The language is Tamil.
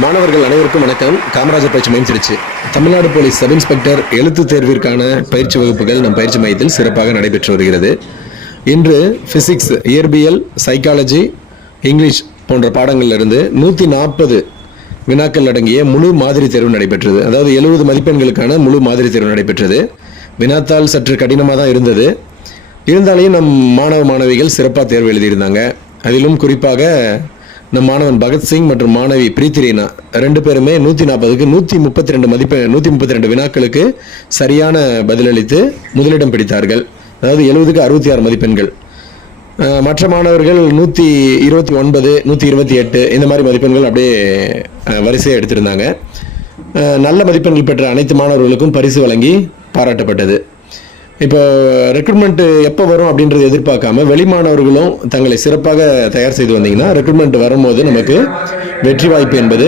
மாணவர்கள் அனைவருக்கும் வணக்கம். காமராஜர் பயிற்சி மையம் Trichy. Tamil Nadu police sub inspector எழுத்து தேர்விற்கான பயிற்சி வகுப்புகள் நம் பயிற்சி மையத்தில் சிறப்பாக நடைபெற்று வருகிறது. இன்று பிசிக்ஸ், இயற்பியல், சைக்காலஜி, இங்கிலீஷ் போன்ற பாடங்களிலிருந்து 140 வினாக்கள் அடங்கிய முழு மாதிரி தேர்வு நடைபெற்றது. அதாவது 70 மதிப்பெண்களுக்கான முழு மாதிரி தேர்வு நடைபெற்றது. வினாத்தாள் சற்று கடினமாக தான் இருந்தது. இருந்தாலும் நம் மாணவ மாணவிகள் சிறப்பாக தேர்வு எழுதியிருந்தாங்க. அதிலும் குறிப்பாக நம் மாணவன் பகத்சிங் மற்றும் மாணவி பிரீத்திரீனா 2 பேருமே 140க்கு 132 வினாக்களுக்கு சரியான பதிலளித்து முதலிடம் பிடித்தார்கள். அதாவது 70க்கு 66 மதிப்பெண்கள். மற்ற மாணவர்கள் 129, 128 இந்த மாதிரி மதிப்பெண்கள் அப்படியே வரிசையாக எடுத்திருந்தாங்க. நல்ல மதிப்பெண்கள் பெற்ற அனைத்து மாணவர்களுக்கும் பரிசு வழங்கி பாராட்டப்பட்டது. இப்போ ரெக்ரூட்மெண்ட் எப்போ வரும் அப்படின்றத எதிர்பார்க்காம வெளி மாணவர்களும் தங்களை சிறப்பாக தயார் செய்து வந்தீங்கன்னா ரெக்ரூட்மெண்ட் வரும்போது நமக்கு வெற்றி வாய்ப்பு என்பது